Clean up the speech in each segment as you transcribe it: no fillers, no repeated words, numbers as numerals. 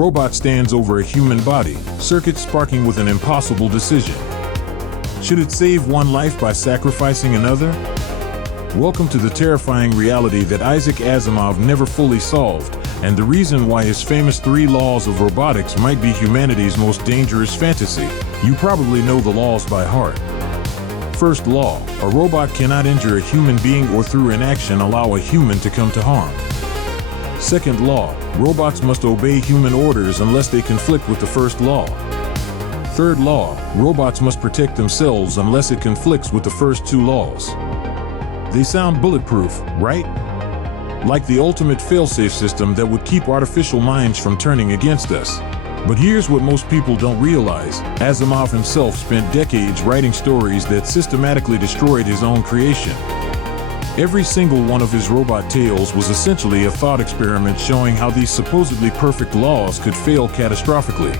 robot stands over a human body, circuits sparking with an impossible decision. Should it save one life by sacrificing another? Welcome to the terrifying reality that Isaac Asimov never fully solved, and the reason why his famous Three Laws of Robotics might be humanity's most dangerous fantasy. You probably know the laws by heart. First law: a robot cannot injure a human being or through inaction allow a human to come to harm. Second law: robots must obey human orders unless they conflict with the first law. Third law: robots must protect themselves unless it conflicts with the first two laws. They sound bulletproof, right? Like the ultimate fail-safe system that would keep artificial minds from turning against us. But here's what most people don't realize. Asimov himself spent decades writing stories that systematically destroyed his own creation. Every single one of his robot tales was essentially a thought experiment showing how these supposedly perfect laws could fail catastrophically.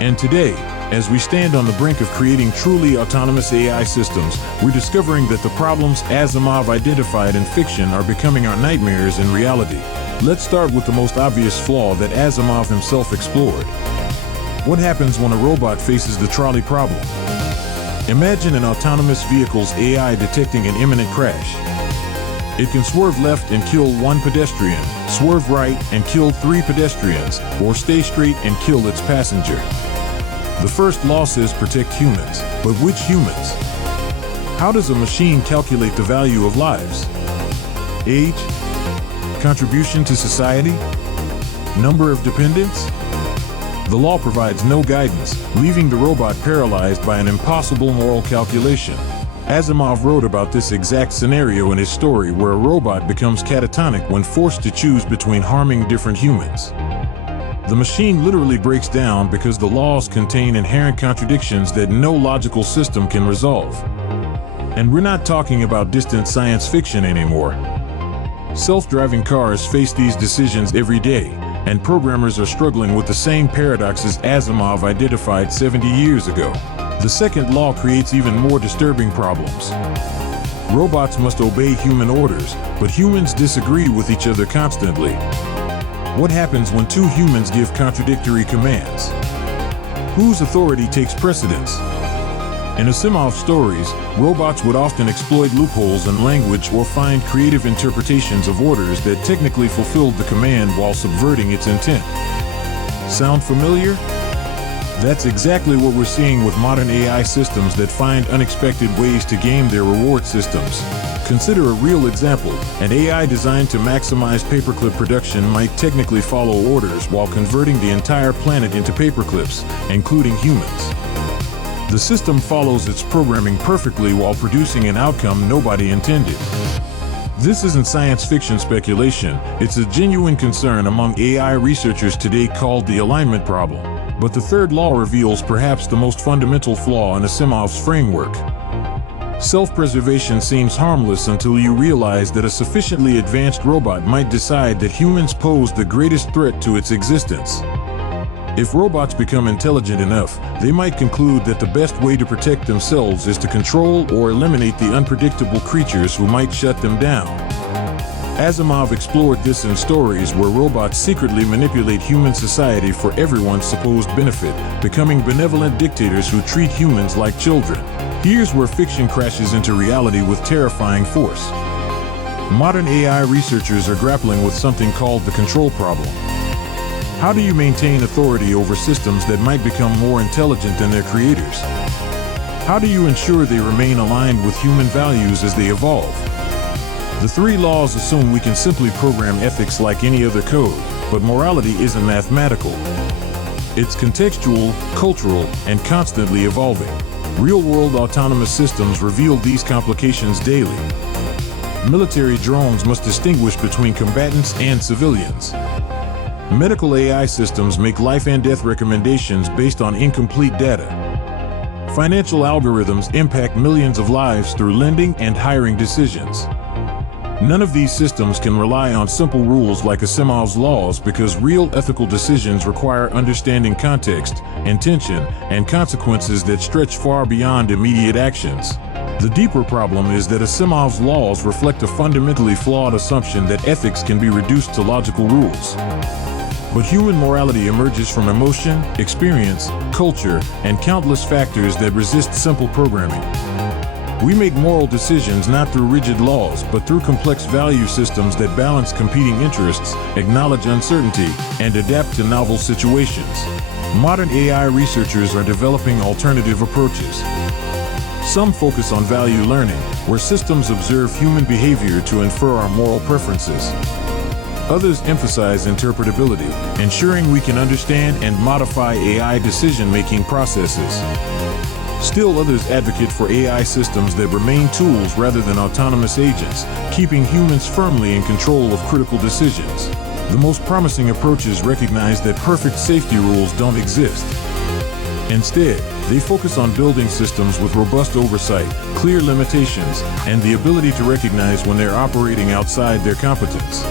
And today, as we stand on the brink of creating truly autonomous AI systems, we're discovering that the problems Asimov identified in fiction are becoming our nightmares in reality. Let's start with the most obvious flaw that Asimov himself explored. What happens when a robot faces the trolley problem? Imagine an autonomous vehicle's AI detecting an imminent crash. It can swerve left and kill one pedestrian, swerve right and kill 3 pedestrians, or stay straight and kill its passenger. The first law says protect humans, but which humans? How does a machine calculate the value of lives? Age? Contribution to society? Number of dependents? The law provides no guidance, leaving the robot paralyzed by an impossible moral calculation. Asimov wrote about this exact scenario in his story where a robot becomes catatonic when forced to choose between harming different humans. The machine literally breaks down because the laws contain inherent contradictions that no logical system can resolve. And we're not talking about distant science fiction anymore. Self-driving cars face these decisions every day, and programmers are struggling with the same paradoxes Asimov identified 70 years ago. The second law creates even more disturbing problems. Robots must obey human orders, but humans disagree with each other constantly. What happens when two humans give contradictory commands? Whose authority takes precedence? In Asimov's stories, robots would often exploit loopholes in language or find creative interpretations of orders that technically fulfilled the command while subverting its intent. Sound familiar? That's exactly what we're seeing with modern AI systems that find unexpected ways to game their reward systems. Consider a real example. An AI designed to maximize paperclip production might technically follow orders while converting the entire planet into paperclips, including humans. The system follows its programming perfectly while producing an outcome nobody intended. This isn't science fiction speculation, it's a genuine concern among AI researchers today called the alignment problem. But the third law reveals perhaps the most fundamental flaw in Asimov's framework. Self-preservation seems harmless until you realize that a sufficiently advanced robot might decide that humans pose the greatest threat to its existence. If robots become intelligent enough, they might conclude that the best way to protect themselves is to control or eliminate the unpredictable creatures who might shut them down. Asimov explored this in stories where robots secretly manipulate human society for everyone's supposed benefit, becoming benevolent dictators who treat humans like children. Here's where fiction crashes into reality with terrifying force. Modern AI researchers are grappling with something called the control problem. How do you maintain authority over systems that might become more intelligent than their creators? How do you ensure they remain aligned with human values as they evolve? The three laws assume we can simply program ethics like any other code, but morality isn't mathematical. It's contextual, cultural, and constantly evolving. Real-world autonomous systems reveal these complications daily. Military drones must distinguish between combatants and civilians. Medical AI systems make life and death recommendations based on incomplete data. Financial algorithms impact millions of lives through lending and hiring decisions. None of these systems can rely on simple rules like Asimov's laws because real ethical decisions require understanding context, intention, and consequences that stretch far beyond immediate actions. The deeper problem is that Asimov's laws reflect a fundamentally flawed assumption that ethics can be reduced to logical rules. But human morality emerges from emotion, experience, culture, and countless factors that resist simple programming. We make moral decisions not through rigid laws, but through complex value systems that balance competing interests, acknowledge uncertainty, and adapt to novel situations. Modern AI researchers are developing alternative approaches. Some focus on value learning, where systems observe human behavior to infer our moral preferences. Others emphasize interpretability, ensuring we can understand and modify AI decision-making processes. Still others advocate for AI systems that remain tools rather than autonomous agents, keeping humans firmly in control of critical decisions. The most promising approaches recognize that perfect safety rules don't exist. Instead, they focus on building systems with robust oversight, clear limitations, and the ability to recognize when they're operating outside their competence.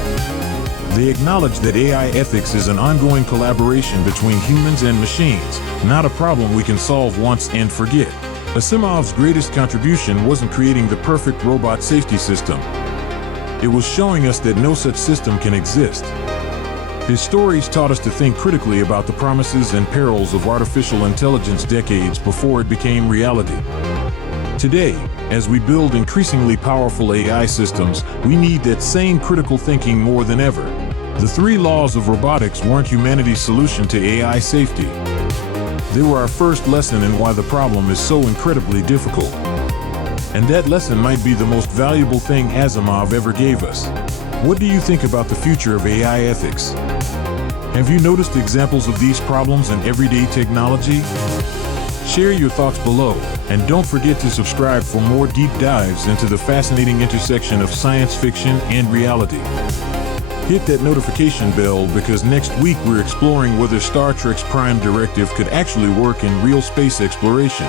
They acknowledge that AI ethics is an ongoing collaboration between humans and machines, not a problem we can solve once and forget. Asimov's greatest contribution wasn't creating the perfect robot safety system. It was showing us that no such system can exist. His stories taught us to think critically about the promises and perils of artificial intelligence decades before it became reality. Today, as we build increasingly powerful AI systems, we need that same critical thinking more than ever. The three laws of robotics weren't humanity's solution to AI safety. They were our first lesson in why the problem is so incredibly difficult. And that lesson might be the most valuable thing Asimov ever gave us. What do you think about the future of AI ethics? Have you noticed examples of these problems in everyday technology? Share your thoughts below, and don't forget to subscribe for more deep dives into the fascinating intersection of science fiction and reality. Hit that notification bell because next week we're exploring whether Star Trek's Prime Directive could actually work in real space exploration.